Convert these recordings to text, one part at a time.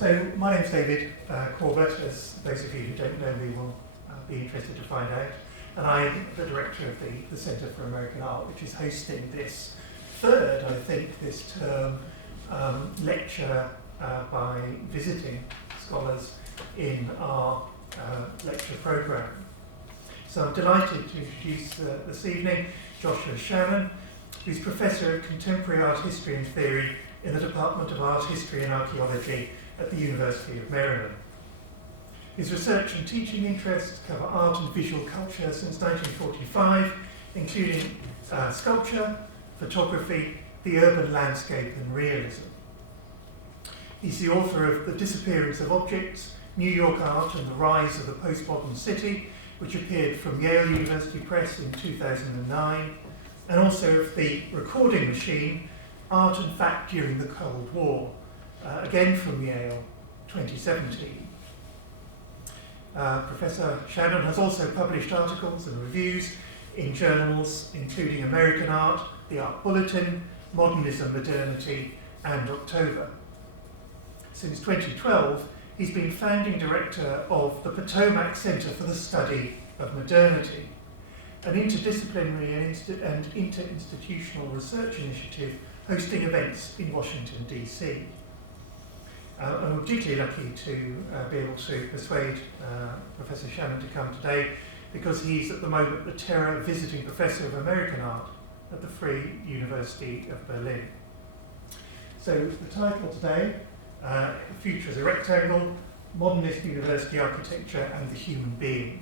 So my name's David Corbett, as those of you who don't know me will be interested to find out. And I'm the director of the Centre for American Art, which is hosting this third, I think, this term lecture by visiting scholars in our lecture programme. So I'm delighted to introduce this evening Joshua Shannon, who's Professor of Contemporary Art History and Theory in the Department of Art History and Archaeology at the University of Maryland. His research and teaching interests cover art and visual culture since 1945, including sculpture, photography, the urban landscape and realism. He's the author of The Disappearance of Objects, New York Art and the Rise of the Postmodern City, which appeared from Yale University Press in 2009, and also of The Recording Machine, Art and Fact During the Cold War, again from Yale, 2017. Professor Shannon has also published articles and reviews in journals including American Art, The Art Bulletin, Modernism, Modernity, and October. Since 2012, he's been founding director of the Potomac Center for the Study of Modernity, an interdisciplinary and interinstitutional research initiative hosting events in Washington, D.C. And we're particularly lucky to be able to persuade Professor Shannon to come today because he's at the moment the Terra Visiting Professor of American Art at the Free University of Berlin. So the title today, Future as a Rectangle, Modernist University Architecture and the Human Being.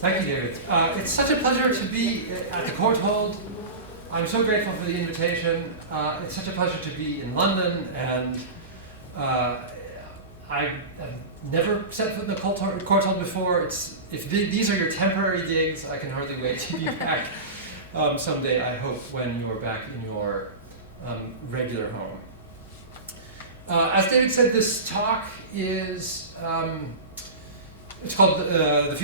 Thank you, David. It's such a pleasure to be at the Courtauld. I'm so grateful for the invitation. It's such a pleasure to be in London, and I have never set foot in the Courtauld before. These are your temporary gigs, I can hardly wait to be back someday, I hope, when you're back in your regular home. As David said, this talk is it's called The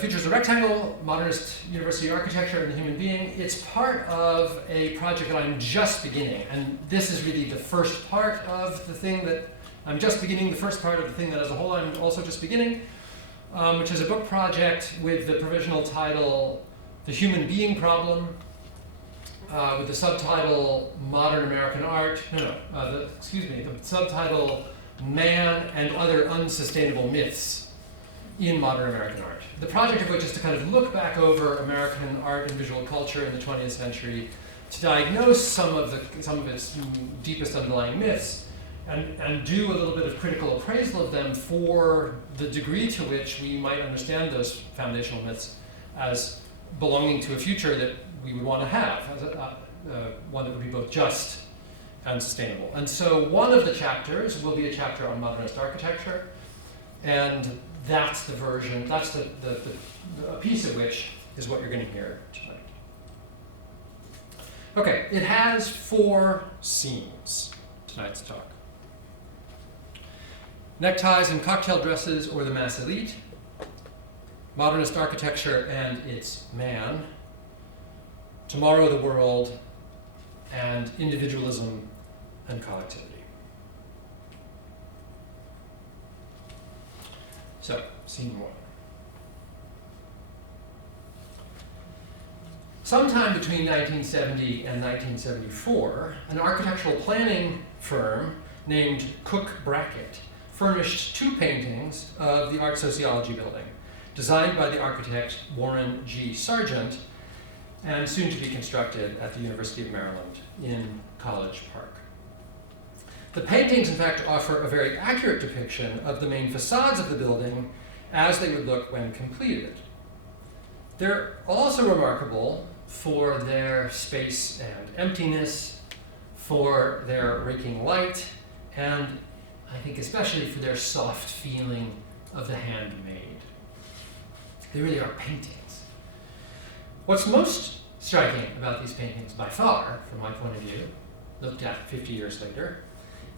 Future as a Rectangle, Modernist University Architecture and the Human Being. It's part of a project that I'm just beginning, and this is really the first part of the thing that I'm just beginning, the first part of the thing that as a whole I'm also just beginning, which is a book project with the provisional title The Human Being Problem, with the subtitle Modern American Art, the subtitle Man and Other Unsustainable Myths in Modern American Art. The project of which is to kind of look back over American art and visual culture in the 20th century, to diagnose some of its deepest underlying myths, and do a little bit of critical appraisal of them for the degree to which we might understand those foundational myths as belonging to a future that we would want to have, as one that would be both just and sustainable. And so one of the chapters will be a chapter on modernist architecture, and that's the version, that's a piece of which is what you're going to hear tonight. Okay, it has 4 scenes, tonight's talk. Neckties and cocktail dresses or the mass elite, modernist architecture and its man, tomorrow the world, and individualism and collectivity. So, scene 1. Sometime between 1970 and 1974, an architectural planning firm named Cook Brackett furnished 2 paintings of the Art Sociology building, designed by the architect Warren G. Sargent, and soon to be constructed at the University of Maryland in College Park. The paintings, in fact, offer a very accurate depiction of the main facades of the building as they would look when completed. They're also remarkable for their space and emptiness, for their raking light, and I think especially for their soft feeling of the handmade. They really are paintings. What's most striking about these paintings, by far, from my point of view, looked at 50 years later,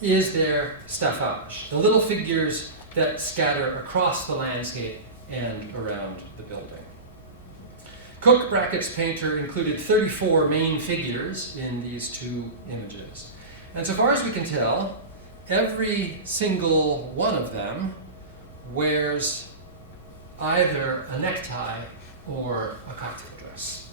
is their staffage, the little figures that scatter across the landscape and around the building. Cook Brackett's painter included 34 main figures in these two images. And so far as we can tell, every single one of them wears either a necktie or a cocktail dress.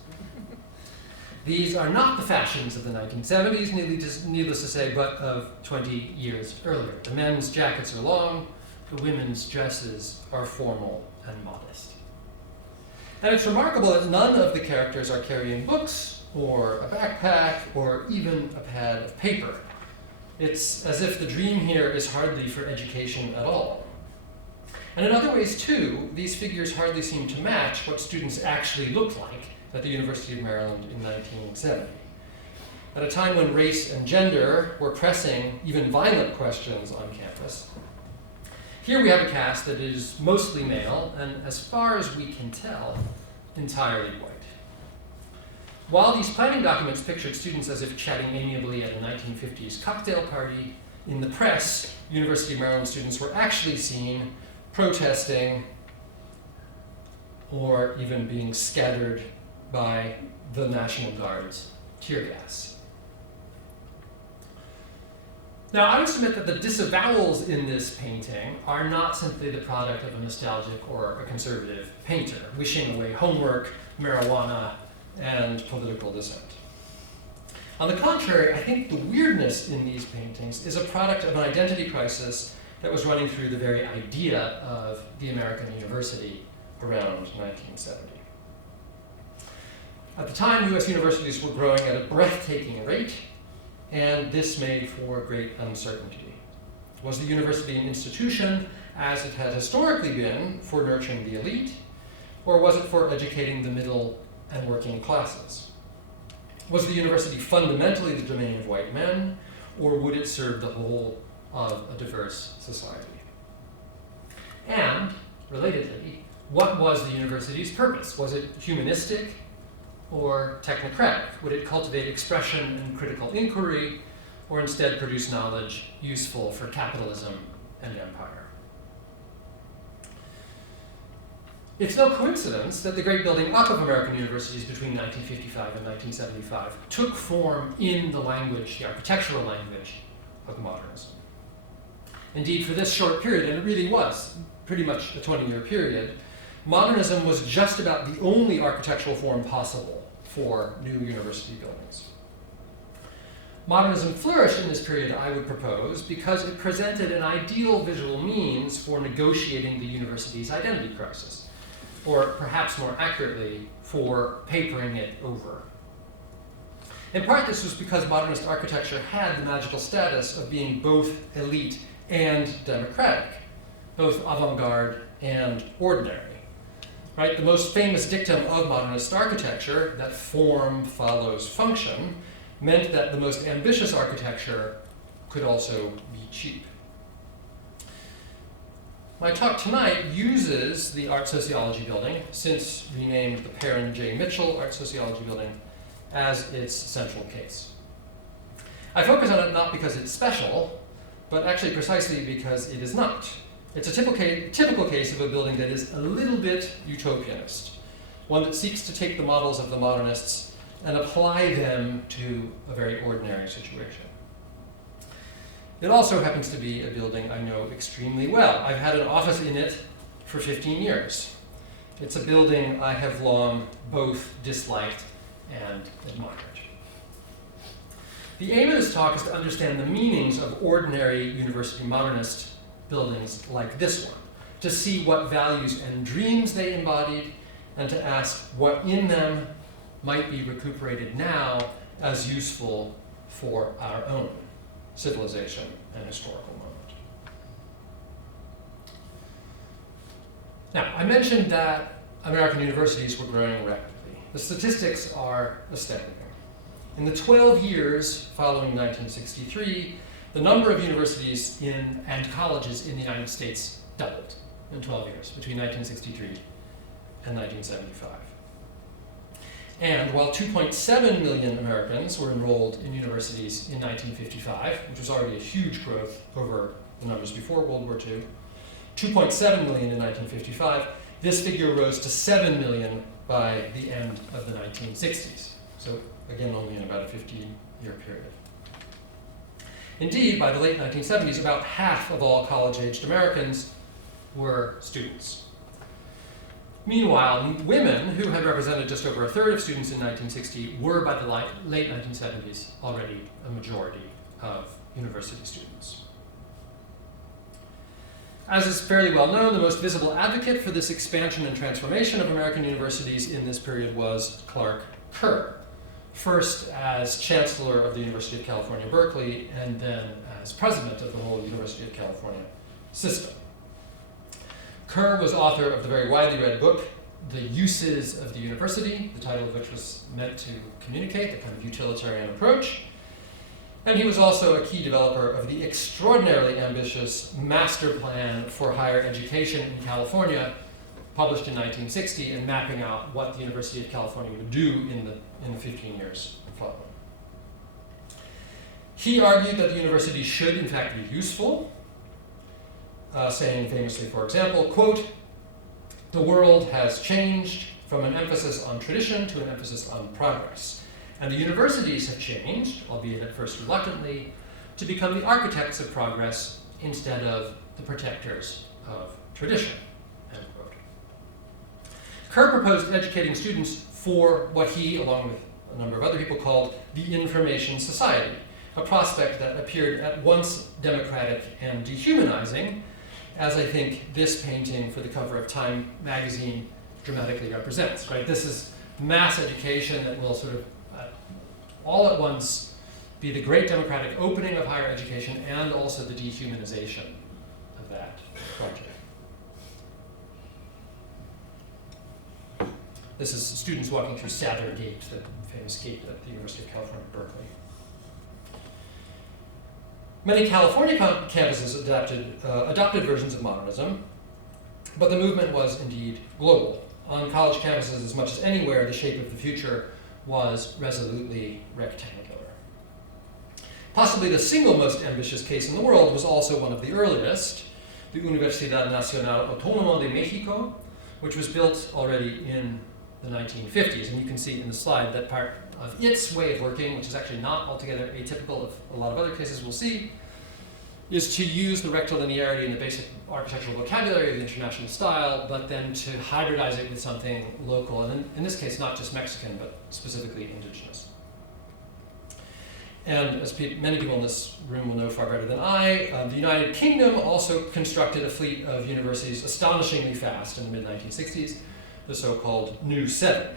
These are not the fashions of the 1970s, needless to say, but of 20 years earlier. The men's jackets are long, the women's dresses are formal and modest. And it's remarkable that none of the characters are carrying books, or a backpack, or even a pad of paper. It's as if the dream here is hardly for education at all. And in other ways, too, these figures hardly seem to match what students actually looked like at the University of Maryland in 1970. At a time when race and gender were pressing even violent questions on campus, here we have a cast that is mostly male, and as far as we can tell, entirely white. While these planning documents pictured students as if chatting amiably at a 1950s cocktail party, in the press, University of Maryland students were actually seen protesting or even being scattered by the National Guard's tear gas. Now, I would submit that the disavowals in this painting are not simply the product of a nostalgic or a conservative painter, wishing away homework, marijuana, and political dissent. On the contrary, I think the weirdness in these paintings is a product of an identity crisis that was running through the very idea of the American university around 1970. At the time, US universities were growing at a breathtaking rate, and this made for great uncertainty. Was the university an institution, as it had historically been, for nurturing the elite, or was it for educating the middle and working classes? Was the university fundamentally the domain of white men, or would it serve the whole of a diverse society? And, relatedly, what was the university's purpose? Was it humanistic or technocratic? Would it cultivate expression and critical inquiry, or instead produce knowledge useful for capitalism and empire? It's no coincidence that the great building up of American universities between 1955 and 1975 took form in the language, the architectural language, of modernism. Indeed, for this short period, and it really was pretty much a 20-year period, modernism was just about the only architectural form possible for new university buildings. Modernism flourished in this period, I would propose, because it presented an ideal visual means for negotiating the university's identity crisis, or perhaps more accurately, for papering it over. In part, this was because modernist architecture had the magical status of being both elite and democratic, both avant-garde and ordinary. Right? The most famous dictum of modernist architecture, that form follows function, meant that the most ambitious architecture could also be cheap. My talk tonight uses the Art Sociology Building, since renamed the Perrin J. Mitchell Art Sociology Building, as its central case. I focus on it not because it's special, but actually precisely because it is not. It's a typical case of a building that is a little bit utopianist, one that seeks to take the models of the modernists and apply them to a very ordinary situation. It also happens to be a building I know extremely well. I've had an office in it for 15 years. It's a building I have long both disliked and admired. The aim of this talk is to understand the meanings of ordinary university modernist buildings like this one, to see what values and dreams they embodied, and to ask what in them might be recuperated now as useful for our own civilization and historical moment. Now, I mentioned that American universities were growing rapidly. The statistics are astounding. In the 12 years following 1963, the number of universities and colleges in the United States doubled in 12 years, between 1963 and 1975. And while 2.7 million Americans were enrolled in universities in 1955, which was already a huge growth over the numbers before World War II, 2.7 million in 1955, this figure rose to 7 million by the end of the 1960s. So again, only in about a 15-year period. Indeed, by the late 1970s, about half of all college-aged Americans were students. Meanwhile, women, who had represented just over a third of students in 1960, were by the late 1970s already a majority of university students. As is fairly well known, the most visible advocate for this expansion and transformation of American universities in this period was Clark Kerr, first as Chancellor of the University of California, Berkeley, and then as President of the whole University of California system. Kerr was author of the very widely read book, The Uses of the University, the title of which was meant to communicate the kind of utilitarian approach. And he was also a key developer of the extraordinarily ambitious Master Plan for Higher Education in California, published in 1960, and mapping out what the University of California would do in the 15 years following. He argued that the university should, in fact, be useful, saying famously, for example, quote, "The world has changed from an emphasis on tradition to an emphasis on progress. And the universities have changed, albeit at first reluctantly, to become the architects of progress instead of the protectors of tradition." End quote. Kerr proposed educating students for what he, along with a number of other people, called the information society, a prospect that appeared at once democratic and dehumanizing, as I think this painting for the cover of Time magazine dramatically represents. Right? This is mass education that will sort of all at once be the great democratic opening of higher education and also the dehumanization of that project. This is students walking through Sather Gate, the famous gate at the University of California, Berkeley. Many California campuses adopted versions of modernism, but the movement was indeed global. On college campuses, as much as anywhere, the shape of the future was resolutely rectangular. Possibly the single most ambitious case in the world was also one of the earliest, the Universidad Nacional Autónoma de México, which was built already in the 1950s. And you can see in the slide that part of its way of working, which is actually not altogether atypical of a lot of other cases we'll see, is to use the rectilinearity and the basic architectural vocabulary of the international style, but then to hybridize it with something local, and in this case, not just Mexican, but specifically indigenous. And as many people in this room will know far better than I, the United Kingdom also constructed a fleet of universities astonishingly fast in the mid-1960s, the so-called New Seven.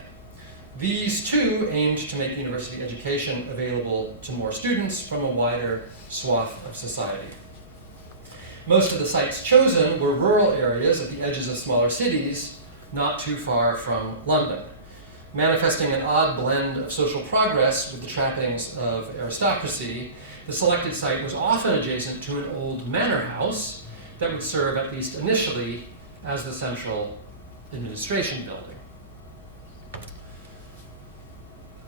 These too aimed to make university education available to more students from a wider swath of society. Most of the sites chosen were rural areas at the edges of smaller cities, not too far from London, manifesting an odd blend of social progress with the trappings of aristocracy. The selected site was often adjacent to an old manor house that would serve, at least initially, as the central administration building.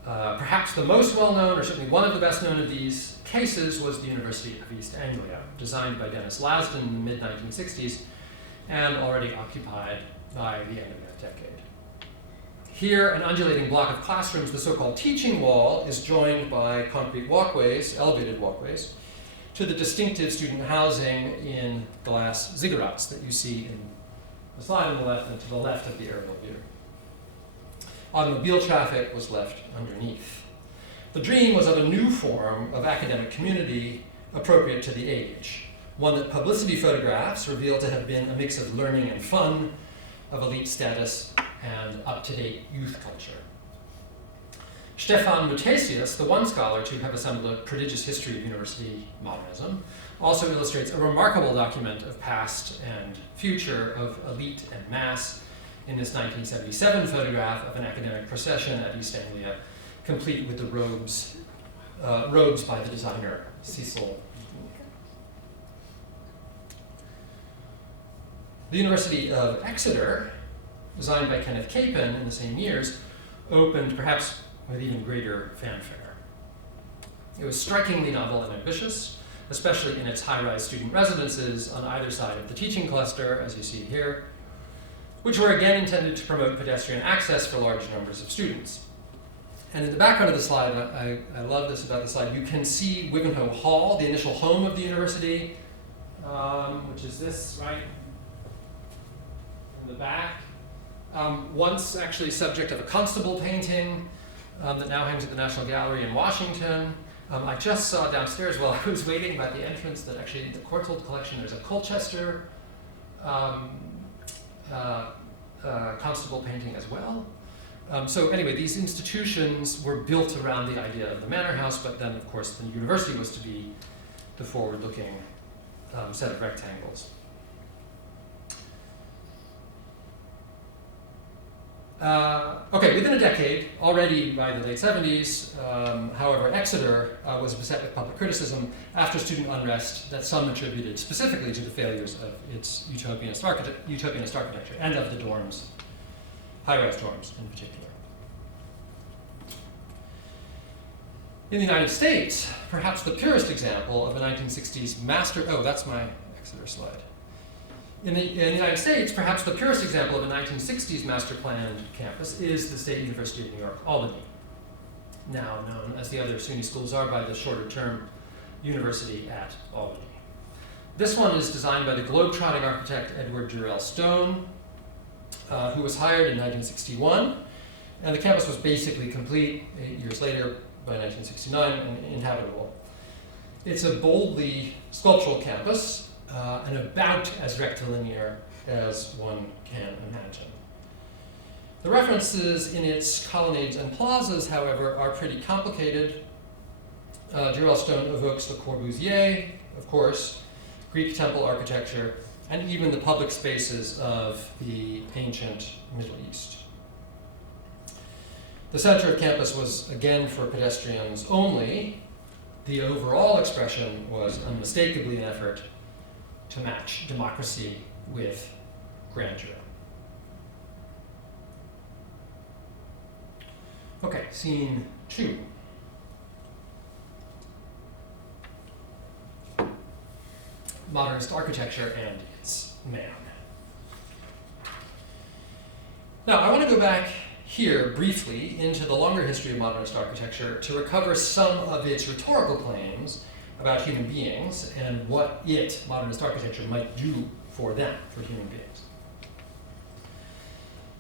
Perhaps the most well-known, or certainly one of the best known of these cases, was the University of East Anglia, designed by Dennis Lasdun in the mid-1960s and already occupied by the end of that decade. Here, an undulating block of classrooms, the so-called teaching wall, is joined by concrete walkways, elevated walkways, to the distinctive student housing in glass ziggurats that you see in the slide on the left and to the left of the aerial view. Automobile traffic was left underneath. The dream was of a new form of academic community appropriate to the age, one that publicity photographs revealed to have been a mix of learning and fun, of elite status and up-to-date youth culture. Stefan Mutesius, the one scholar to have assembled a prodigious history of university modernism, also illustrates a remarkable document of past and future, of elite and mass, in this 1977 photograph of an academic procession at East Anglia, complete with the robes by the designer Cecil. The University of Exeter, designed by Kenneth Capon in the same years, opened perhaps with even greater fanfare. It was strikingly novel and ambitious, especially in its high-rise student residences on either side of the teaching cluster, as you see here. which were again intended to promote pedestrian access for large numbers of students. And in the background of the slide, I love this about the slide, you can see Wivenhoe Hall, the initial home of the university, which is this, right, in the back. Once actually subject of a Constable painting that now hangs at the National Gallery in Washington. I just saw downstairs while I was waiting by the entrance that actually in the Courtauld collection there's a Colchester Constable painting as well. So anyway, these institutions were built around the idea of the manor house, but then of course the university was to be the forward-looking set of rectangles. Okay, within a decade, already by the late 70s, however, Exeter was beset with public criticism after student unrest that some attributed specifically to the failures of its utopianist architecture and of the dorms, high-rise dorms in particular. In the United States, perhaps the purest example of a 1960s master, oh, that's my Exeter slide. In the United States, perhaps the purest example of a 1960s master-planned campus is the State University of New York, Albany, now known as the other SUNY schools are by the shorter-term University at Albany. This one is designed by the globe-trotting architect Edward Durrell Stone, who was hired in 1961, and the campus was basically complete 8 years later by 1969 and inhabitable. It's a boldly sculptural campus, and about as rectilinear as one can imagine. The references in its colonnades and plazas, however, are pretty complicated. Durrell Stone evokes Le Corbusier, of course, Greek temple architecture, and even the public spaces of the ancient Middle East. The center of campus was again for pedestrians only. The overall expression was unmistakably an effort to match democracy with grandeur. Okay, scene 2. Modernist architecture and its man. Now, I want to go back here briefly into the longer history of modernist architecture to recover some of its rhetorical claims about human beings and what modernist architecture, might do for them, for human beings.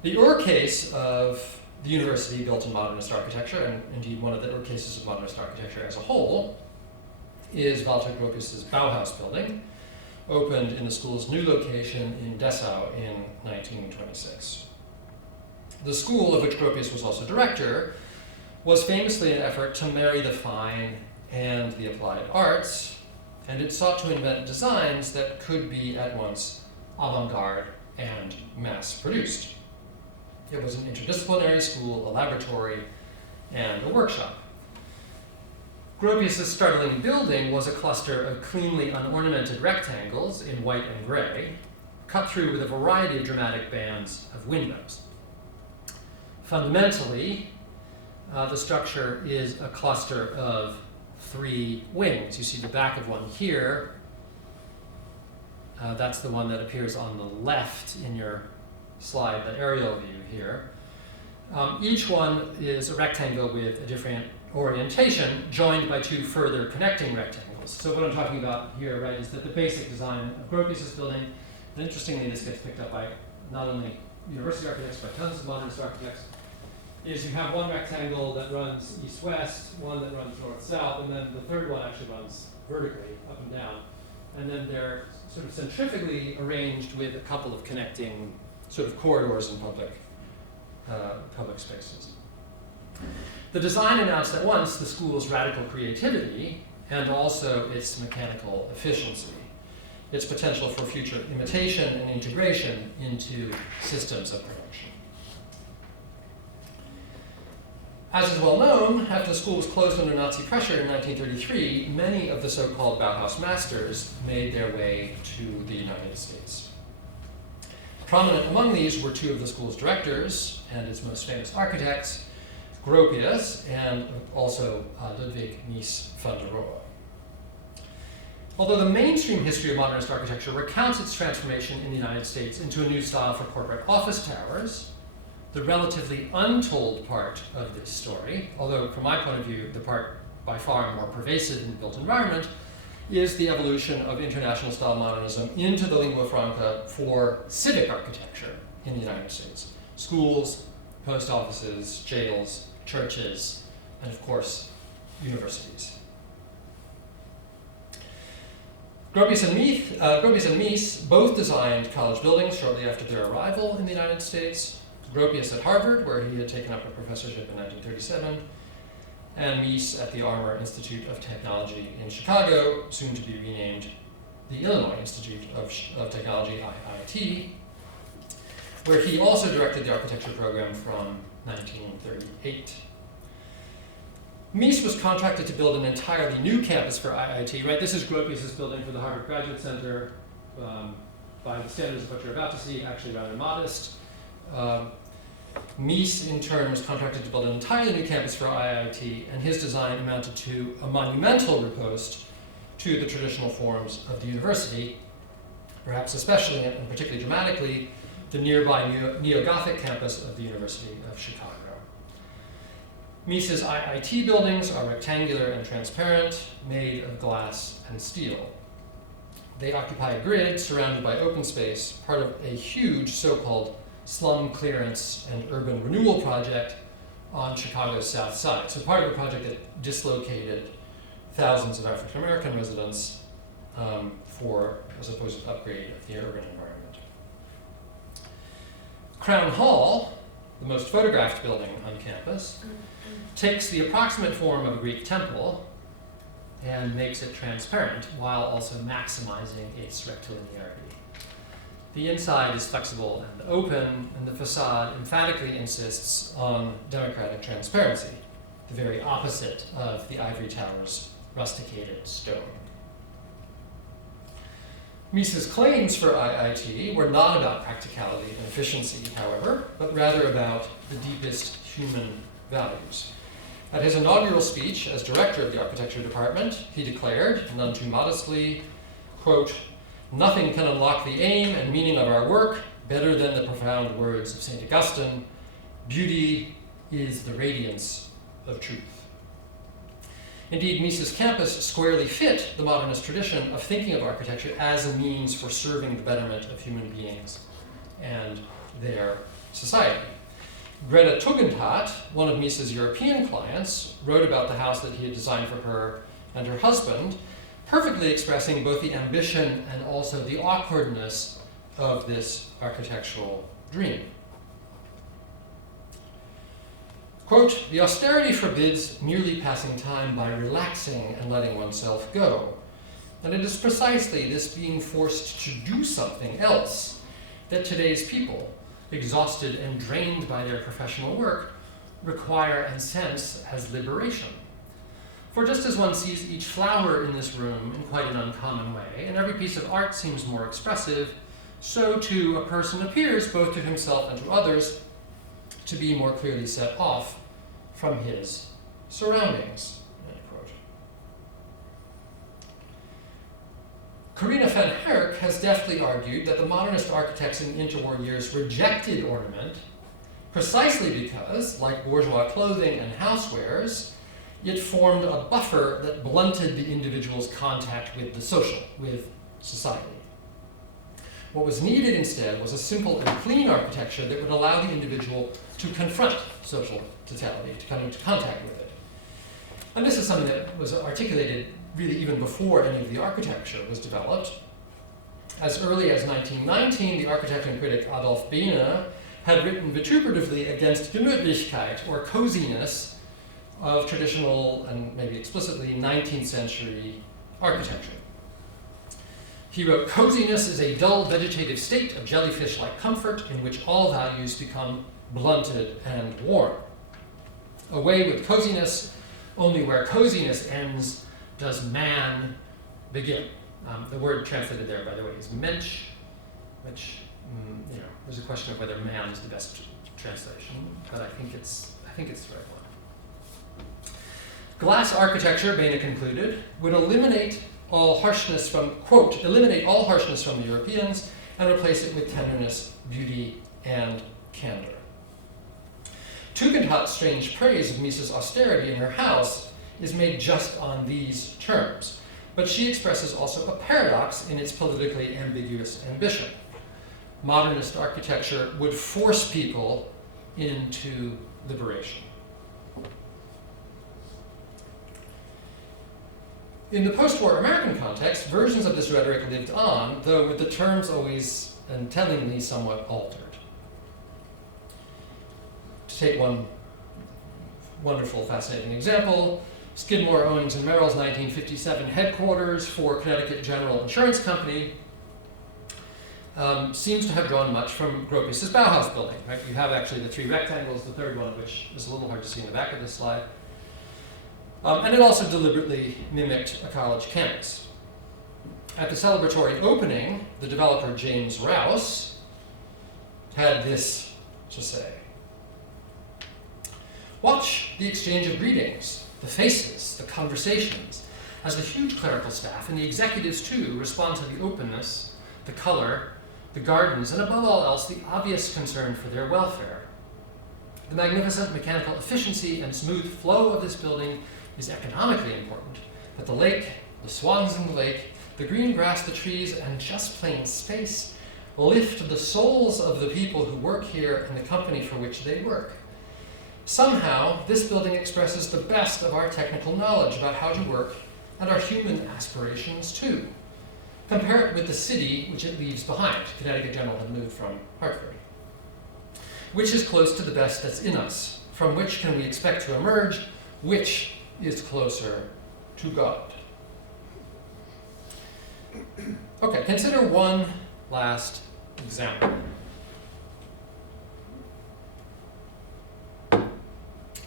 The case of the university built in modernist architecture, and indeed one of the cases of modernist architecture as a whole, is Walter Gropius's Bauhaus building, opened in the school's new location in Dessau in 1926. The school, of which Gropius was also director, was famously an effort to marry the fine and the applied arts, and it sought to invent designs that could be at once avant-garde and mass-produced. It was an interdisciplinary school, a laboratory, and a workshop. Gropius's startling building was a cluster of cleanly unornamented rectangles in white and gray, cut through with a variety of dramatic bands of windows. Fundamentally, the structure is a cluster of 3 wings. You see the back of one here. That's the one that appears on the left in your slide, the aerial view here. Each one is a rectangle with a different orientation, joined by 2 further connecting rectangles. So what I'm talking about here, right, is that the basic design of Gropius's building, and interestingly this gets picked up by not only university architects, but tons of modernist architects, is you have one rectangle that runs east-west, one that runs north-south, and then the third one actually runs vertically, up and down. And then they're sort of centrifugally arranged with a couple of connecting sort of corridors in public spaces. The design announced at once the school's radical creativity and also its mechanical efficiency, its potential for future imitation and integration into systems of production. As is well known, after the school was closed under Nazi pressure in 1933, many of the so-called Bauhaus masters made their way to the United States. Prominent among these were 2 of the school's directors and its most famous architects, Gropius and also Ludwig Mies van der Rohe. Although the mainstream history of modernist architecture recounts its transformation in the United States into a new style for corporate office towers, the relatively untold part of this story, although from my point of view, the part by far more pervasive in the built environment, is the evolution of international style modernism into the lingua franca for civic architecture in the United States. Schools, post offices, jails, churches, and of course, universities. Gropius and Mies both designed college buildings shortly after their arrival in the United States. Gropius at Harvard, where he had taken up a professorship in 1937, and Mies at the Armour Institute of Technology in Chicago, soon to be renamed the Illinois Institute of Technology, IIT, where he also directed the architecture program from 1938. Mies was contracted to build an entirely new campus for IIT, right? This is Gropius's building for the Harvard Graduate Center. By the standards of what you're about to see, actually rather modest. Mies, in turn, was contracted to build an entirely new campus for IIT, and his design amounted to a monumental riposte to the traditional forms of the university, perhaps especially and particularly dramatically, the nearby neo-Gothic campus of the University of Chicago. Mies's IIT buildings are rectangular and transparent, made of glass and steel. They occupy a grid surrounded by open space, part of a huge so-called slum clearance and urban renewal project on Chicago's south side. So part of a project that dislocated thousands of African American residents for a supposed upgrade of the urban environment. Cranham Hall, the most photographed building on campus, takes the approximate form of a Greek temple and makes it transparent while also maximizing its rectilinearity. The inside is flexible and open, and the facade emphatically insists on democratic transparency, the very opposite of the ivory tower's rusticated stone. Mies's claims for IIT were not about practicality and efficiency, however, but rather about the deepest human values. At his inaugural speech as director of the architecture department, he declared, none too modestly, quote, "Nothing can unlock the aim and meaning of our work better than the profound words of St. Augustine, beauty is the radiance of truth." Indeed, Mies's campus squarely fit the modernist tradition of thinking of architecture as a means for serving the betterment of human beings and their society. Greta Tugendhat, one of Mies's European clients, wrote about the house that he had designed for her and her husband, perfectly expressing both the ambition and also the awkwardness of this architectural dream. Quote, "The austerity forbids merely passing time by relaxing and letting oneself go. And it is precisely this being forced to do something else that today's people, exhausted and drained by their professional work, require and sense as liberation. For just as one sees each flower in this room in quite an uncommon way, and every piece of art seems more expressive, so too a person appears both to himself and to others to be more clearly set off from his surroundings." End quote. Carina van Herk has deftly argued that the modernist architects in the interwar years rejected ornament precisely because, like bourgeois clothing and housewares, it formed a buffer that blunted the individual's contact with the social, with society. What was needed instead was a simple and clean architecture that would allow the individual to confront social totality, to come into contact with it. And this is something that was articulated really even before any of the architecture was developed. As early as 1919, the architect and critic Adolf Behne had written vituperatively against Gemütlichkeit, or coziness, of traditional and maybe explicitly 19th century architecture. He wrote, "Coziness is a dull vegetative state of jellyfish-like comfort in which all values become blunted and warm. Away with coziness, only where coziness ends does man begin." The word translated there, by the way, is Mensch, which, there's a question of whether man is the best translation, but I think it's the right one. Glass architecture, Behne concluded, would eliminate all harshness from, quote, eliminate all harshness from the Europeans and replace it with tenderness, beauty, and candor. Tugendhat's strange praise of Mises' austerity in her house is made just on these terms, but she expresses also a paradox in its politically ambiguous ambition. Modernist architecture would force people into liberation. In the post-war American context, versions of this rhetoric lived on, though with the terms always and tellingly somewhat altered. To take one wonderful, fascinating example, Skidmore, Owings & Merrill's 1957 headquarters for Connecticut General Insurance Company seems to have drawn much from Gropius's Bauhaus building. Right? You have actually the three rectangles, the third one of which is a little hard to see in the back of this slide. And it also deliberately mimicked a college campus. At the celebratory opening, the developer James Rouse had this to say: "Watch the exchange of greetings, the faces, the conversations, as the huge clerical staff and the executives too respond to the openness, the color, the gardens, and above all else, the obvious concern for their welfare. The magnificent mechanical efficiency and smooth flow of this building is economically important, but the lake, the swans in the lake, the green grass, the trees, and just plain space lift the souls of the people who work here and the company for which they work. Somehow, this building expresses the best of our technical knowledge about how to work and our human aspirations too. Compare it with the city which it leaves behind." Connecticut General had moved from Hartford. "Which is close to the best that's in us. From which can we expect to emerge? Which is closer to God?" Okay, consider one last example.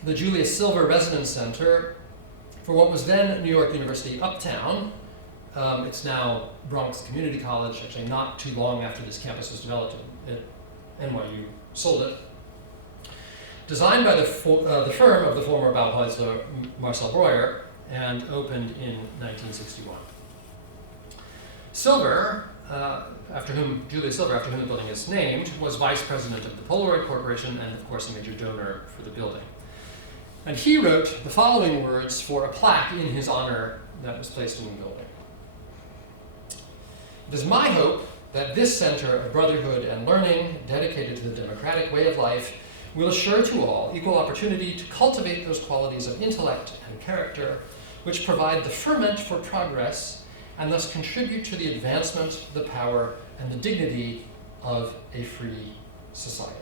The Julius Silver Residence Center for what was then New York University Uptown. It's now Bronx Community College, actually not too long after this campus was developed at NYU sold it. Designed by the firm of the former Bauhäusler Marcel Breuer and opened in 1961. Silver, Julius Silver, after whom the building is named, was vice president of the Polaroid Corporation and of course a major donor for the building. And he wrote the following words for a plaque in his honor that was placed in the building. "It is my hope that this center of brotherhood and learning, dedicated to the democratic way of life, will assure to all equal opportunity to cultivate those qualities of intellect and character which provide the ferment for progress and thus contribute to the advancement, the power, and the dignity of a free society."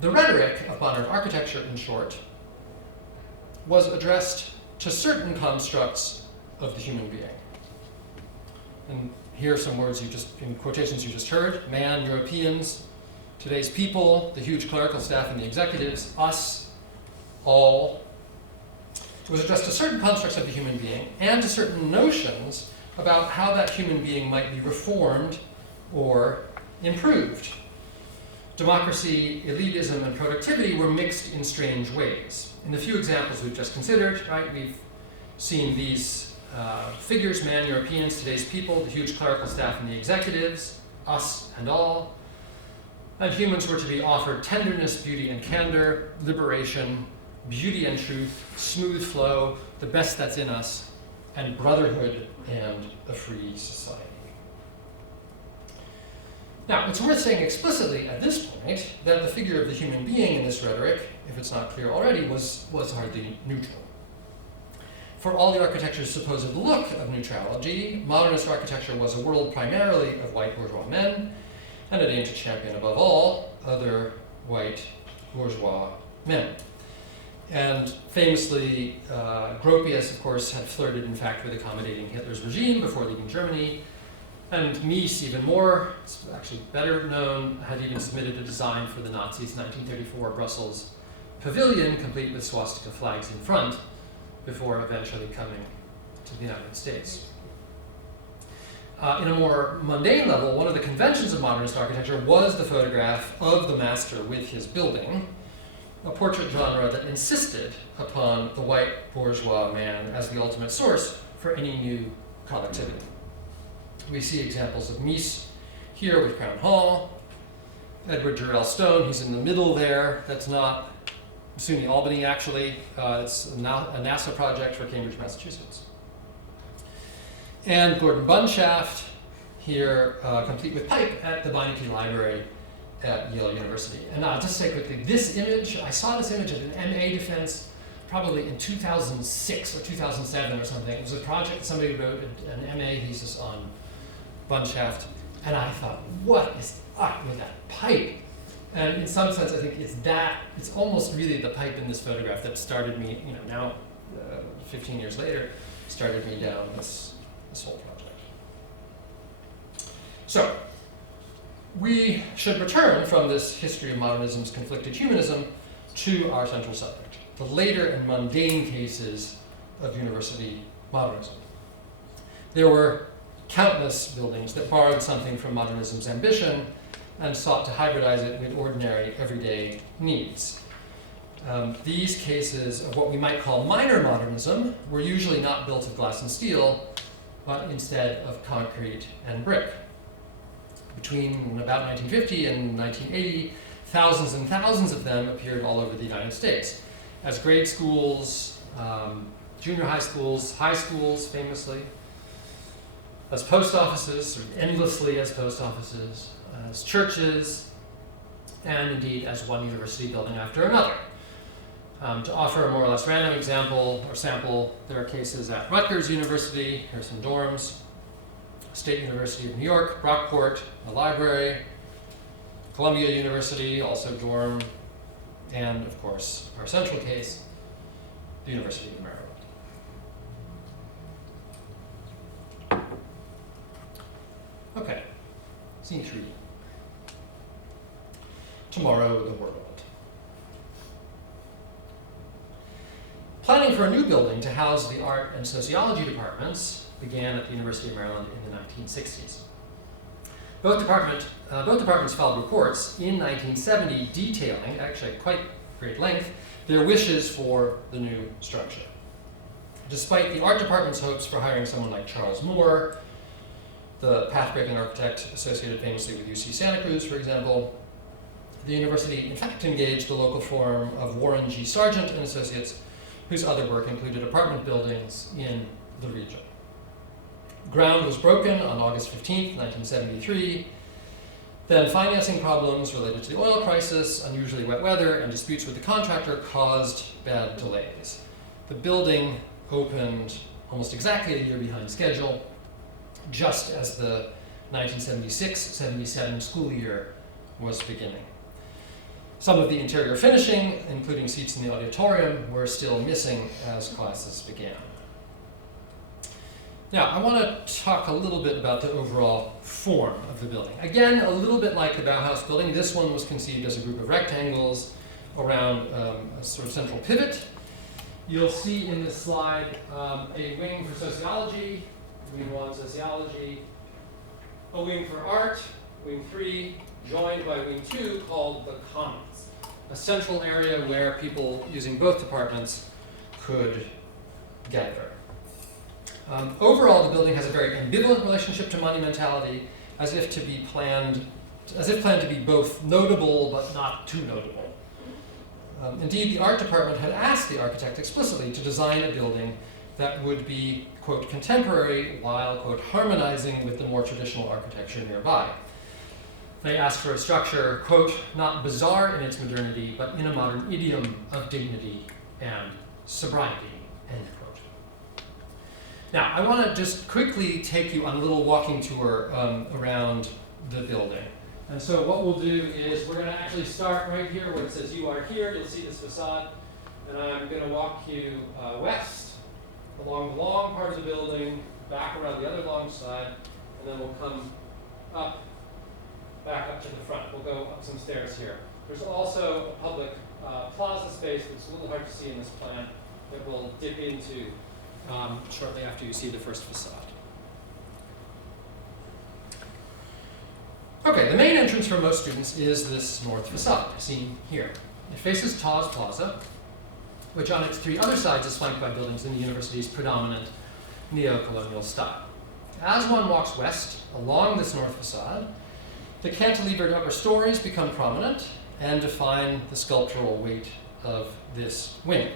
The rhetoric of modern architecture, in short, was addressed to certain constructs of the human being. And here are some words in quotations you just heard: man, Europeans, today's people, the huge clerical staff and the executives, us, all. It was addressed to certain constructs of the human being and to certain notions about how that human being might be reformed or improved. Democracy, elitism, and productivity were mixed in strange ways. In the few examples we've just considered, right, we've seen these figures: man, Europeans, today's people, the huge clerical staff and the executives, us and all. And humans were to be offered tenderness, beauty, and candor, liberation, beauty and truth, smooth flow, the best that's in us, and brotherhood and a free society. Now, it's worth saying explicitly at this point that the figure of the human being in this rhetoric, if it's not clear already, was hardly neutral. For all the architecture's supposed look of neutrality, modernist architecture was a world primarily of white bourgeois men, and it aimed to champion above all other white bourgeois men. And famously, Gropius, of course, had flirted, in fact, with accommodating Hitler's regime before leaving Germany. And Mies, even more, it's actually better known, had even submitted a design for the Nazis' 1934 Brussels pavilion, complete with swastika flags in front, before eventually coming to the United States. In a more mundane level, one of the conventions of modernist architecture was the photograph of the master with his building, a portrait genre that insisted upon the white bourgeois man as the ultimate source for any new collectivity. We see examples of Mies here with Cranham Hall, Edward Durrell Stone, he's in the middle there. That's not SUNY Albany, actually. It's a NASA project for Cambridge, Massachusetts. And Gordon Bunshaft here, complete with pipe, at the Beinecke Library at Yale University. And I'll just say quickly, this image, I saw this image at an MA defense probably in 2006 or 2007 or something. It was a project somebody wrote an MA thesis on Bunshaft, and I thought, what is up with that pipe? And in some sense, I think it's almost really the pipe in this photograph that started me, now 15 years later, started me down this whole project. So, we should return from this history of modernism's conflicted humanism to our central subject, the later and mundane cases of university modernism. There were countless buildings that borrowed something from modernism's ambition and sought to hybridize it with ordinary, everyday needs. These cases of what we might call minor modernism were usually not built of glass and steel, but instead of concrete and brick. Between about 1950 and 1980, thousands and thousands of them appeared all over the United States as grade schools, junior high schools famously, as post offices, sort of endlessly as post offices, as churches, and indeed as one university building after another. To offer a more or less random example or sample, there are cases at Rutgers University, here's some dorms, State University of New York, Brockport, a library, Columbia University, also dorm, and of course, our central case, the University of Maryland. Okay, scene 3. Tomorrow, the world. Planning for a new building to house the art and sociology departments began at the University of Maryland in the 1960s. Both departments filed reports in 1970 detailing, actually at quite great length, their wishes for the new structure. Despite the art department's hopes for hiring someone like Charles Moore, the path-breaking architect associated famously with UC Santa Cruz, for example, the university in fact engaged the local firm of Warren G. Sargent and Associates, whose other work included apartment buildings in the region. Ground was broken on August 15, 1973. Then financing problems related to the oil crisis, unusually wet weather, and disputes with the contractor caused bad delays. The building opened almost exactly a year behind schedule, just as the 1976-77 school year was beginning. Some of the interior finishing, including seats in the auditorium, were still missing as classes began. Now, I want to talk a little bit about the overall form of the building. Again, a little bit like the Bauhaus building, this one was conceived as a group of rectangles around a sort of central pivot. You'll see in this slide a wing for sociology, wing 1 sociology, a wing for art, wing 3, joined by wing 2 called the Commons, a central area where people using both departments could gather. Overall, the building has a very ambivalent relationship to monumentality, as if planned to be both notable but not too notable. Indeed, the art department had asked the architect explicitly to design a building that would be, quote, contemporary while, quote, harmonizing with the more traditional architecture nearby. They asked for a structure, quote, not bizarre in its modernity, but in a modern idiom of dignity and sobriety, end quote. Now, I want to just quickly take you on a little walking tour around the building. And so what we'll do is we're going to actually start right here where it says you are here. You'll see this facade. And I'm going to walk you west along the long part of the building, back around the other long side, and then we'll come back up to the front. We'll go up some stairs here. There's also a public plaza space that's a little hard to see in this plan that we'll dip into shortly after you see the first facade. Okay, the main entrance for most students is this north facade, seen here. It faces Tawes Plaza, which on its three other sides is flanked by buildings in the university's predominant neo-colonial style. As one walks west along this north facade, the cantilevered upper stories become prominent and define the sculptural weight of this wing.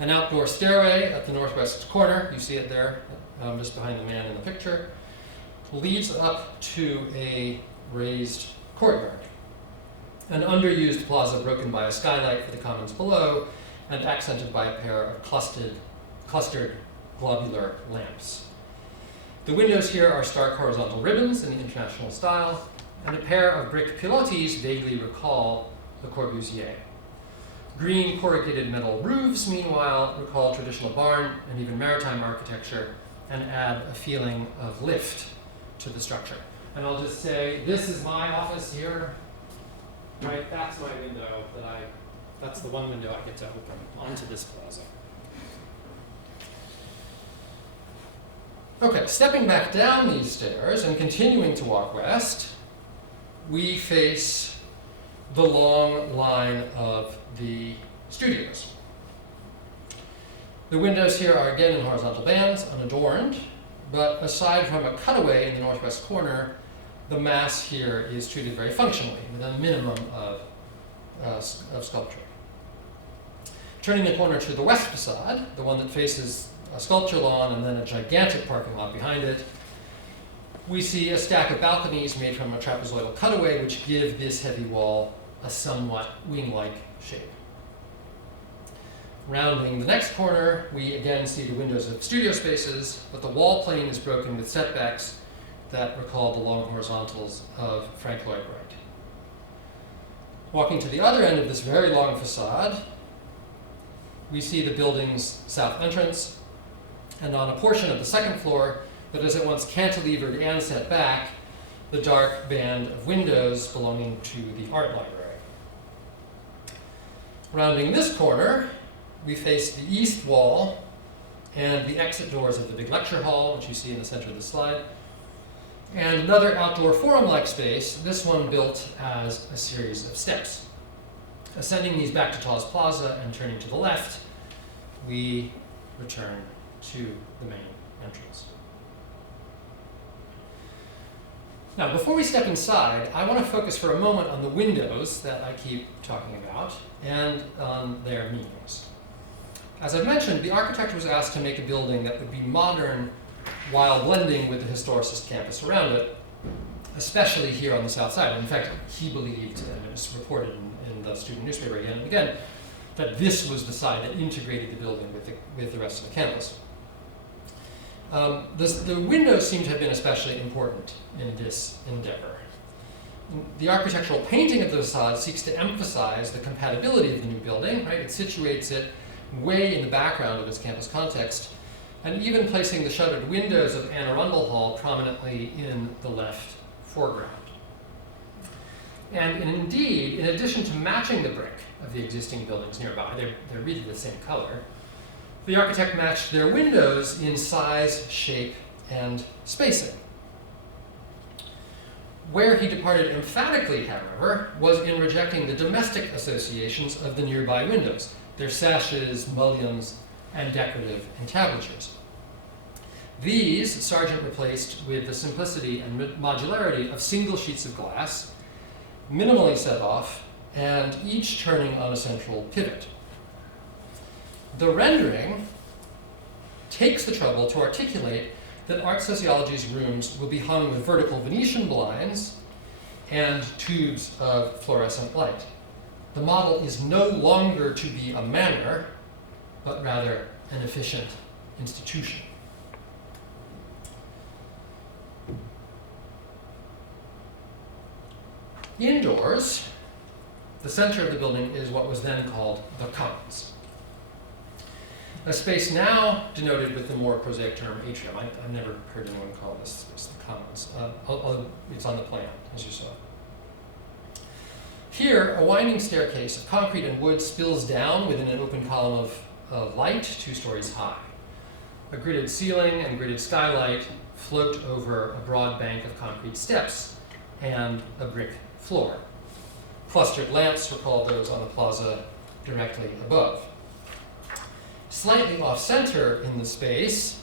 An outdoor stairway at the northwest corner, you see it there, just behind the man in the picture, leads up to a raised courtyard. An underused plaza broken by a skylight for the commons below and accented by a pair of clustered globular lamps. The windows here are stark horizontal ribbons in the international style, and a pair of brick pilotis vaguely recall Le Corbusier. Green corrugated metal roofs, meanwhile, recall traditional barn and even maritime architecture and add a feeling of lift to the structure. And I'll just say, this is my office here, right? That's my window that's the one window I get to open onto this plaza. Okay, stepping back down these stairs and continuing to walk west, we face the long line of the studios. The windows here are again in horizontal bands, unadorned, but aside from a cutaway in the northwest corner, the mass here is treated very functionally, with a minimum of sculpture. Turning the corner to the west facade, the one that faces a sculpture lawn and then a gigantic parking lot behind it, we see a stack of balconies made from a trapezoidal cutaway, which give this heavy wall a somewhat wing-like shape. Rounding the next corner, we again see the windows of studio spaces, but the wall plane is broken with setbacks that recall the long horizontals of Frank Lloyd Wright. Walking to the other end of this very long facade, we see the building's south entrance, and on a portion of the second floor that is at once cantilevered and set back, the dark band of windows belonging to the art library. Rounding this corner, we face the east wall and the exit doors of the big lecture hall, which you see in the center of the slide, and another outdoor forum-like space, this one built as a series of steps. Ascending these back to Tawes Plaza and turning to the left, we return to the main entrance. Now, before we step inside, I want to focus for a moment on the windows that I keep talking about and on their meanings. As I've mentioned, the architect was asked to make a building that would be modern while blending with the historicist campus around it, especially here on the south side. In fact, he believed, and it was reported in the student newspaper again and again, that this was the side that integrated the building with the rest of the campus. The windows seem to have been especially important in this endeavor. The architectural painting of the facade seeks to emphasize the compatibility of the new building, right? It situates it way in the background of its campus context, and even placing the shuttered windows of Anne Arundel Hall prominently in the left foreground. And indeed, in addition to matching the brick of the existing buildings nearby, they're really the same color, the architect matched their windows in size, shape, and spacing. Where he departed emphatically, however, was in rejecting the domestic associations of the nearby windows, their sashes, mullions, and decorative entablatures. These Sargent replaced with the simplicity and modularity of single sheets of glass, minimally set off, and each turning on a central pivot. The rendering takes the trouble to articulate that art sociology's rooms will be hung with vertical Venetian blinds and tubes of fluorescent light. The model is no longer to be a manor, but rather an efficient institution. Indoors, the center of the building is what was then called the commons. A space now denoted with the more prosaic term atrium. I've never heard anyone call this space the commons. It's on the plan, as you saw. Here, a winding staircase of concrete and wood spills down within an open column of light 2 stories high. A gridded ceiling and gridded skylight float over a broad bank of concrete steps and a brick floor. Clustered lamps were called those on the plaza directly above. Slightly off-center in the space,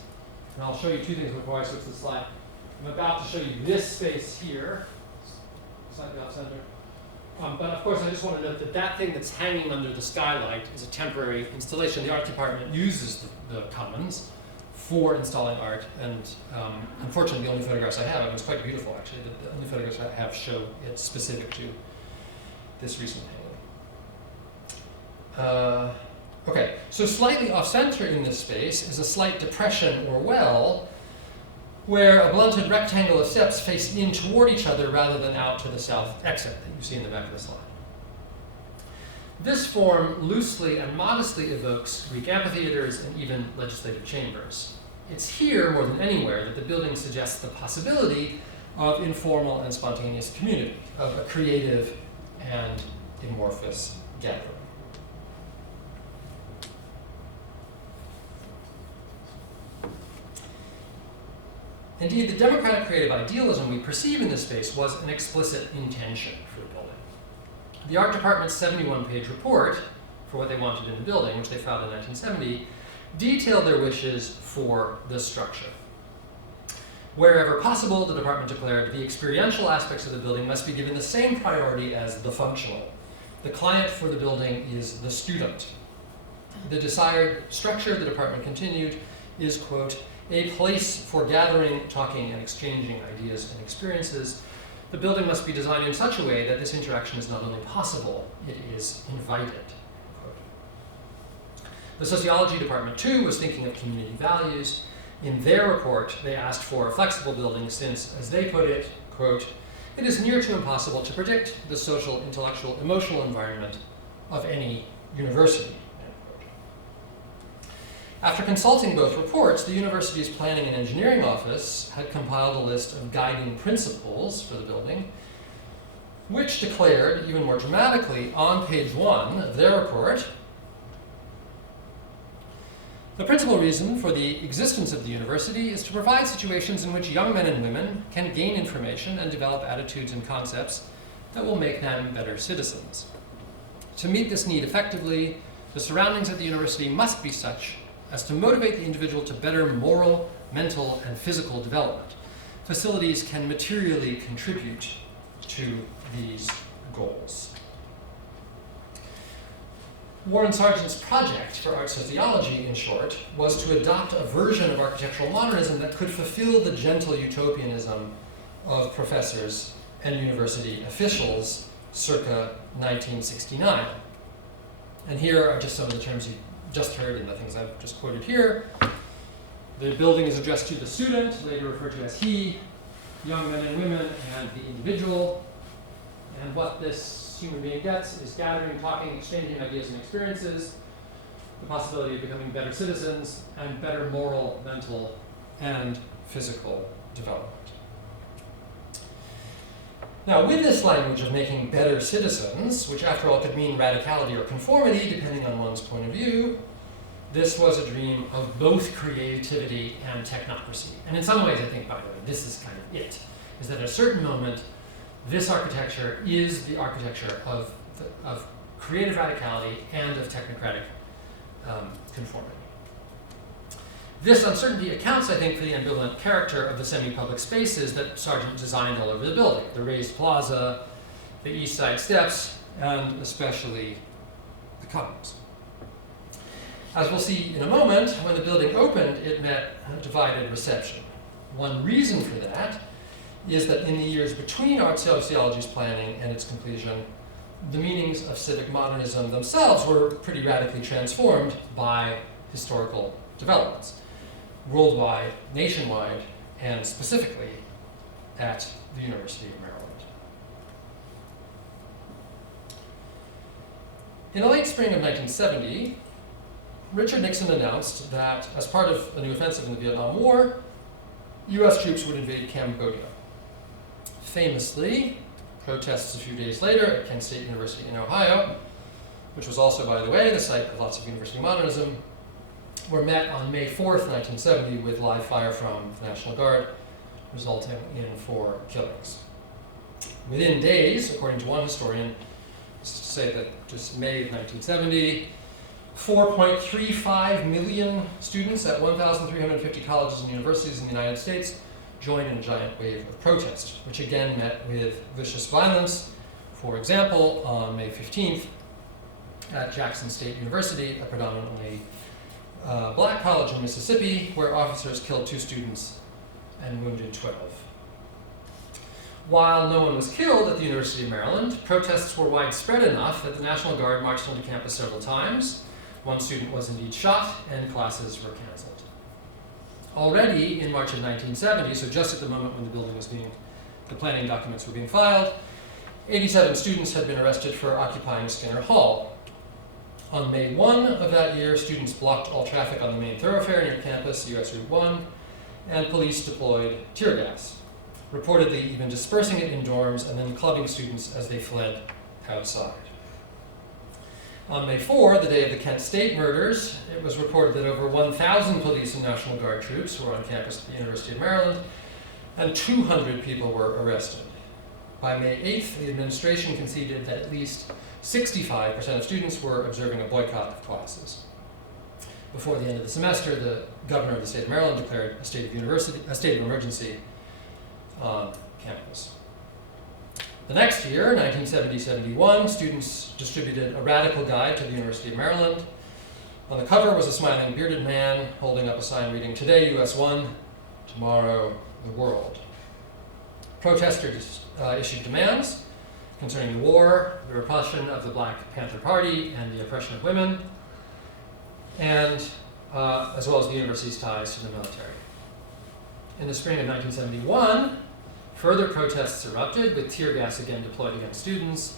and I'll show you two things before I switch the slide. I'm about to show you this space here, slightly off-center. But of course, I just want to note that that thing that's hanging under the skylight is a temporary installation. The art department uses the commons for installing art, and unfortunately, the only photographs I have, it was quite beautiful actually, the only photographs I have show it specific to this recent hanging. Okay, so slightly off-center in this space is a slight depression or well, where a blunted rectangle of steps face in toward each other rather than out to the south exit that you see in the back of the slide. This form loosely and modestly evokes Greek amphitheaters and even legislative chambers. It's here, more than anywhere, that the building suggests the possibility of informal and spontaneous community, of a creative and amorphous gathering. Indeed, the democratic creative idealism we perceive in this space was an explicit intention for the building. The art department's 71-page report for what they wanted in the building, which they filed in 1970, detailed their wishes for this structure. Wherever possible, the department declared, the experiential aspects of the building must be given the same priority as the functional. The client for the building is the student. The desired structure, the department continued, is, quote, a place for gathering, talking, and exchanging ideas and experiences. The building must be designed in such a way that this interaction is not only possible, it is invited. Quote. The sociology department, too, was thinking of community values. In their report, they asked for a flexible building since, as they put it, quote, it is near to impossible to predict the social, intellectual, emotional environment of any university. After consulting both reports, the university's planning and engineering office had compiled a list of guiding principles for the building, which declared, even more dramatically, on page 1 of their report, the principal reason for the existence of the university is to provide situations in which young men and women can gain information and develop attitudes and concepts that will make them better citizens. To meet this need effectively, the surroundings of the university must be such as to motivate the individual to better moral, mental, and physical development. Facilities can materially contribute to these goals. Warren Sargent's project for art sociology, in short, was to adopt a version of architectural modernism that could fulfill the gentle utopianism of professors and university officials circa 1969. And here are just some of the terms you just heard and the things I've just quoted here. The building is addressed to the student, later referred to as he, young men and women, and the individual. And what this human being gets is gathering, talking, exchanging ideas and experiences, the possibility of becoming better citizens, and better moral, mental, and physical development. Now, with this language of making better citizens, which after all could mean radicality or conformity, depending on one's point of view, this was a dream of both creativity and technocracy. And in some ways, I think, by the way, this is kind of it, is that at a certain moment, this architecture is the architecture of creative radicality and of technocratic conformity. This uncertainty accounts, I think, for the ambivalent character of the semi-public spaces that Sargent designed all over the building. The raised plaza, the east side steps, and especially the commons. As we'll see in a moment, when the building opened, it met a divided reception. One reason for that is that in the years between art sociology's planning and its completion, the meanings of civic modernism themselves were pretty radically transformed by historical developments, worldwide, nationwide, and specifically at the University of Maryland. In the late spring of 1970, Richard Nixon announced that as part of a new offensive in the Vietnam War, US troops would invade Cambodia. Famously, protests a few days later at Kent State University in Ohio, which was also, by the way, the site of lots of university modernism, were met on May 4th, 1970 with live fire from the National Guard, resulting in 4 killings. Within days, according to one historian, This is to say that just May of 1970, 4.35 million students at 1,350 colleges and universities in the United States joined in a giant wave of protest, which again met with vicious violence. For example, on May 15th, at Jackson State University, a predominantly black college in Mississippi, where officers killed 2 students and wounded 12. While no one was killed at the University of Maryland, protests were widespread enough that the National Guard marched onto campus several times. 1 student was indeed shot, and classes were canceled. Already in March of 1970, so just at the moment when the planning documents were being filed, 87 students had been arrested for occupying Skinner Hall. On May 1 of that year, students blocked all traffic on the main thoroughfare near campus, US Route 1, and police deployed tear gas, reportedly even dispersing it in dorms and then clubbing students as they fled outside. On May 4, the day of the Kent State murders, it was reported that over 1,000 police and National Guard troops were on campus at the University of Maryland, and 200 people were arrested. By May 8th, the administration conceded that at least 65% of students were observing a boycott of classes. Before the end of the semester, the governor of the state of Maryland declared a state of emergency on campus. The next year, 1970-71, students distributed a radical guide to the University of Maryland. On the cover was a smiling bearded man holding up a sign reading, "Today US 1, tomorrow the world." Protesters issued demands concerning the war, the repression of the Black Panther Party, and the oppression of women, and as well as the university's ties to the military. In the spring of 1971, further protests erupted, with tear gas again deployed against students,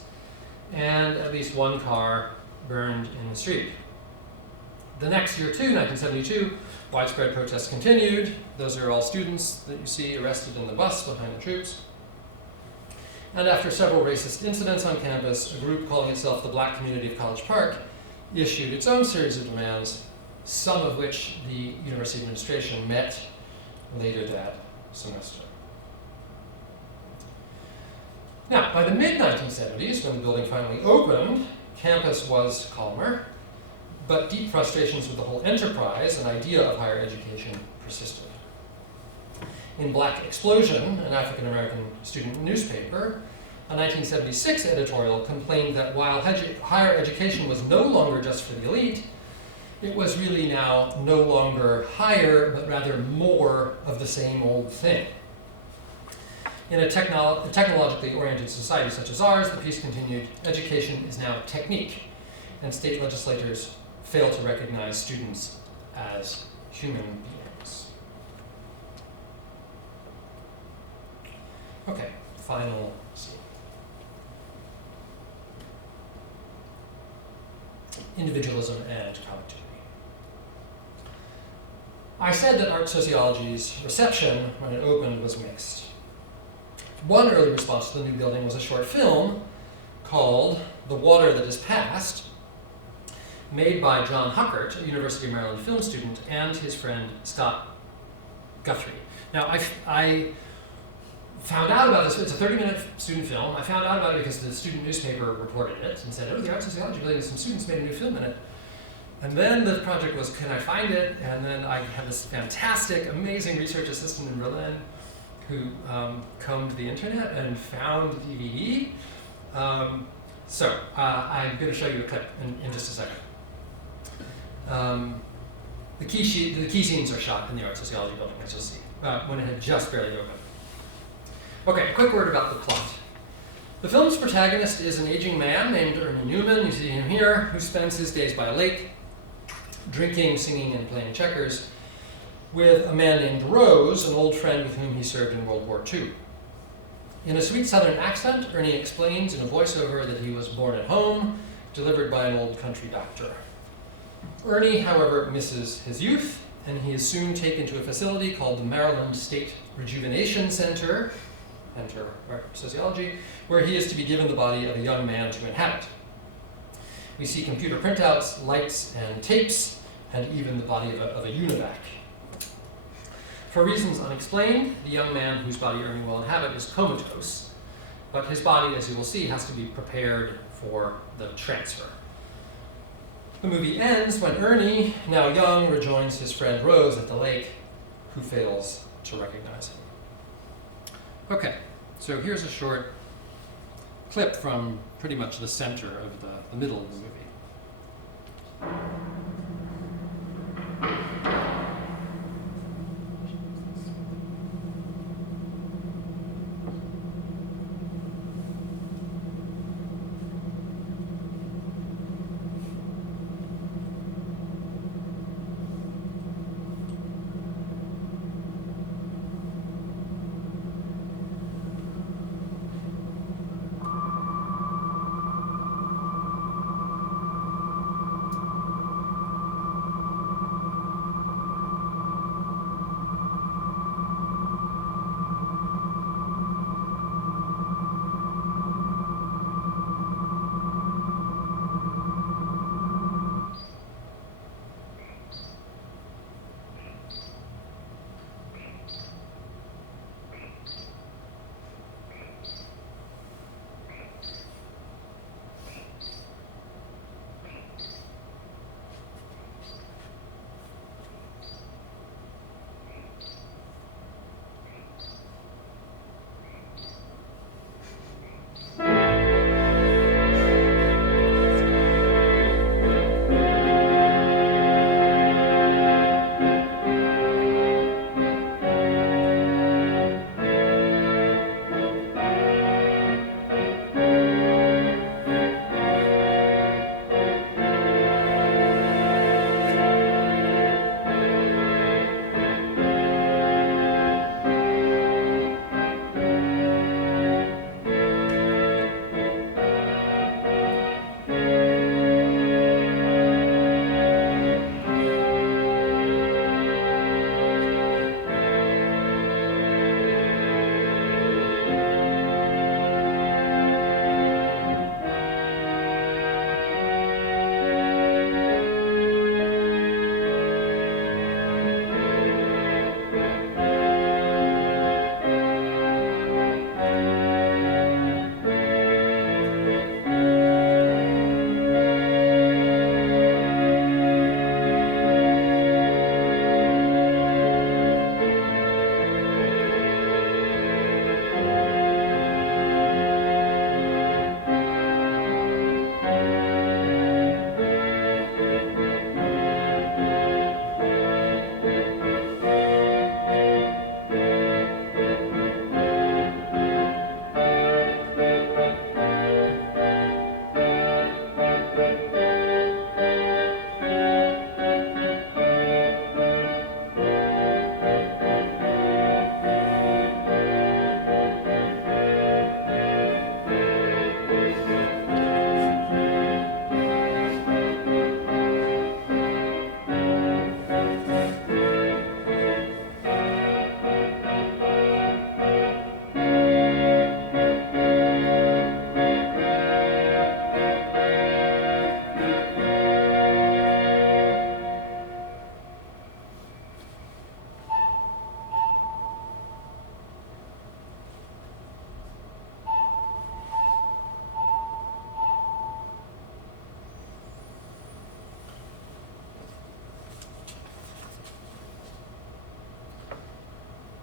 and at least 1 car burned in the street. The next year, too, 1972, widespread protests continued. Those are all students that you see arrested in the bus behind the troops. And after several racist incidents on campus, a group calling itself the Black Community of College Park issued its own series of demands, some of which the university administration met later that semester. Now, by the mid-1970s, when the building finally opened, campus was calmer, but deep frustrations with the whole enterprise and idea of higher education persisted. In Black Explosion, an African-American student newspaper, a 1976 editorial complained that while higher education was no longer just for the elite, it was really now no longer higher, but rather more of the same old thing. In a technologically oriented society such as ours, the piece continued, education is now technique, and state legislators fail to recognize students as human beings. Okay, final scene. Individualism and collectivity. I said that art sociology's reception when it opened was mixed. One early response to the new building was a short film called The Water That Is Past, made by John Huckert, a University of Maryland film student, and his friend Scott Guthrie. Now, I found out about this. It's a 30-minute student film. I found out about it because the student newspaper reported it and said, oh, the art sociology building, some students made a new film in it. And then the project was, can I find it? And then I had this fantastic, amazing research assistant in Berlin who combed the internet and found the DVD. So I'm going to show you a clip in just a second. The key scenes are shot in the art sociology building, as you'll see, when it had just barely opened. Okay, a quick word about the plot. The film's protagonist is an aging man named Ernie Newman, you see him here, who spends his days by a lake, drinking, singing, and playing checkers, with a man named Rose, an old friend with whom he served in World War II. In a sweet southern accent, Ernie explains in a voiceover that he was born at home, delivered by an old country doctor. Ernie, however, misses his youth, and he is soon taken to a facility called the Maryland State Rejuvenation Center, enter art sociology, where he is to be given the body of a young man to inhabit. We see computer printouts, lights, and tapes, and even the body of a univac. For reasons unexplained, the young man whose body Ernie will inhabit is comatose, but his body, as you will see, has to be prepared for the transfer. The movie ends when Ernie, now young, rejoins his friend Rose at the lake, who fails to recognize him. Okay, so here's a short clip from pretty much the center of the middle of the movie.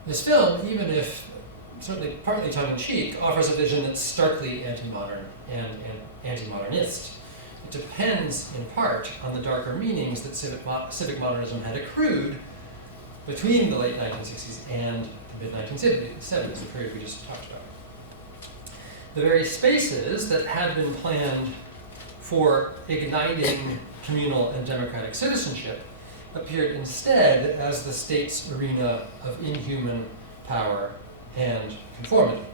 This film, even if certainly partly tongue-in-cheek, offers a vision that's starkly anti-modern and anti-modernist. It depends, in part, on the darker meanings that civic modernism had accrued between the late 1960s and the mid-1970s, the period we just talked about. The very spaces that had been planned for igniting communal and democratic citizenship appeared instead as the state's arena of inhuman power and conformity.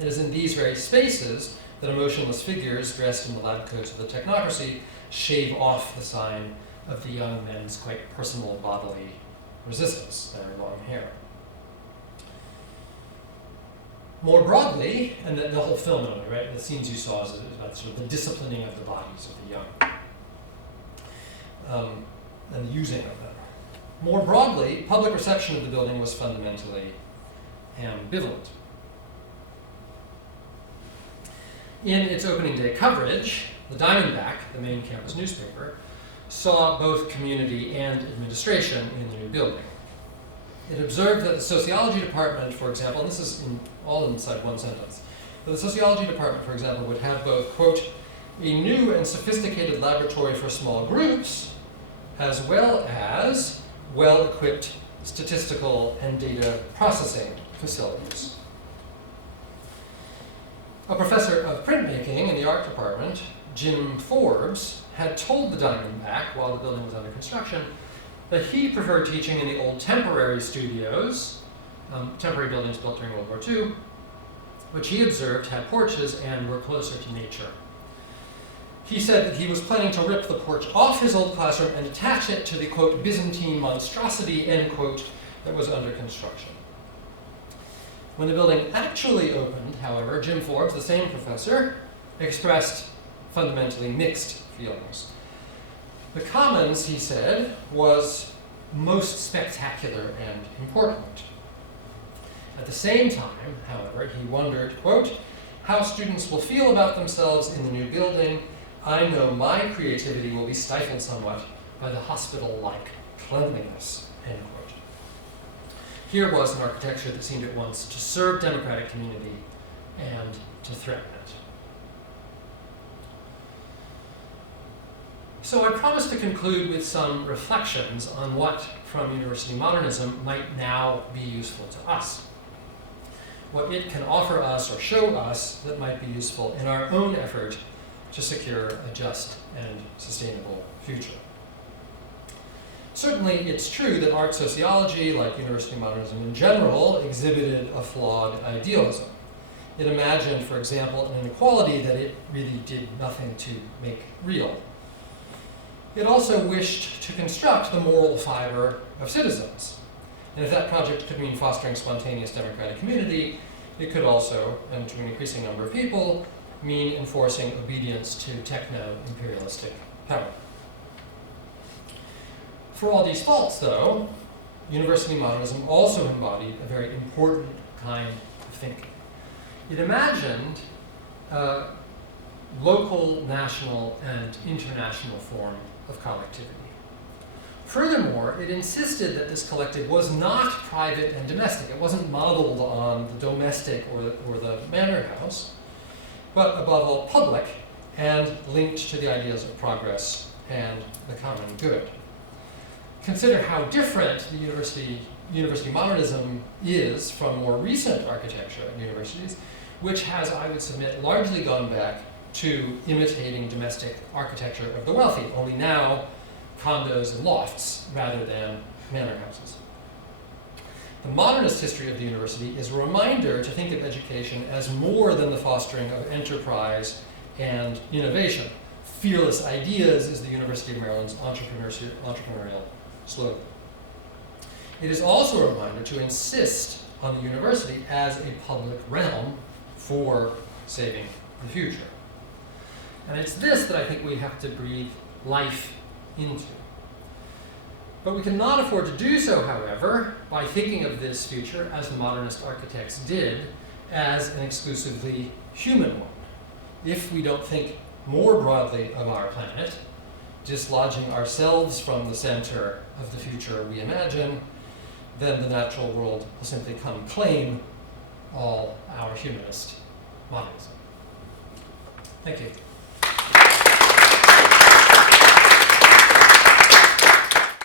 It is in these very spaces that emotionless figures dressed in the lab coats of the technocracy shave off the sign of the young men's quite personal bodily resistance, their long hair. More broadly, and the whole film, right, the scenes you saw is about sort of the disciplining of the bodies of the young. And the using of them. More broadly, public reception of the building was fundamentally ambivalent. In its opening day coverage, the Diamondback, the main campus newspaper, saw both community and administration in the new building. It observed that the sociology department, for example, and this is all inside one sentence, that the sociology department, for example, would have both, quote, a new and sophisticated laboratory for small groups, as well as well-equipped statistical and data processing facilities. A professor of printmaking in the art department, Jim Forbes, had told the Diamondback, while the building was under construction, that he preferred teaching in the old temporary studios, temporary buildings built during World War II, which he observed had porches and were closer to nature. He said that he was planning to rip the porch off his old classroom and attach it to the, quote, Byzantine monstrosity, end quote, that was under construction. When the building actually opened, however, Jim Forbes, the same professor, expressed fundamentally mixed feelings. The Commons, he said, was most spectacular and important. At the same time, however, he wondered, quote, how students will feel about themselves in the new building. I know my creativity will be stifled somewhat by the hospital-like cleanliness, end quote. Here was an architecture that seemed at once to serve democratic community and to threaten it. So I promised to conclude with some reflections on what, from university modernism, might now be useful to us. What it can offer us or show us that might be useful in our own effort to secure a just and sustainable future. Certainly, it's true that art sociology, like university modernism in general, exhibited a flawed idealism. It imagined, for example, an inequality that it really did nothing to make real. It also wished to construct the moral fiber of citizens. And if that project could mean fostering spontaneous democratic community, it could also, and to an increasing number of people, mean enforcing obedience to techno-imperialistic power. For all these faults, though, university modernism also embodied a very important kind of thinking. It imagined a local, national, and international form of collectivity. Furthermore, it insisted that this collective was not private and domestic. It wasn't modeled on the domestic or the manor house, but above all public and linked to the ideas of progress and the common good. Consider how different the university modernism is from more recent architecture at universities, which has, I would submit, largely gone back to imitating domestic architecture of the wealthy, only now condos and lofts rather than manor houses. The modernist history of the university is a reminder to think of education as more than the fostering of enterprise and innovation. Fearless ideas is the University of Maryland's entrepreneurial slogan. It is also a reminder to insist on the university as a public realm for saving the future. And it's this that I think we have to breathe life into. But we cannot afford to do so, however, by thinking of this future, as the modernist architects did, as an exclusively human one. If we don't think more broadly of our planet, dislodging ourselves from the center of the future we imagine, then the natural world will simply come claim all our humanist modernism. Thank you.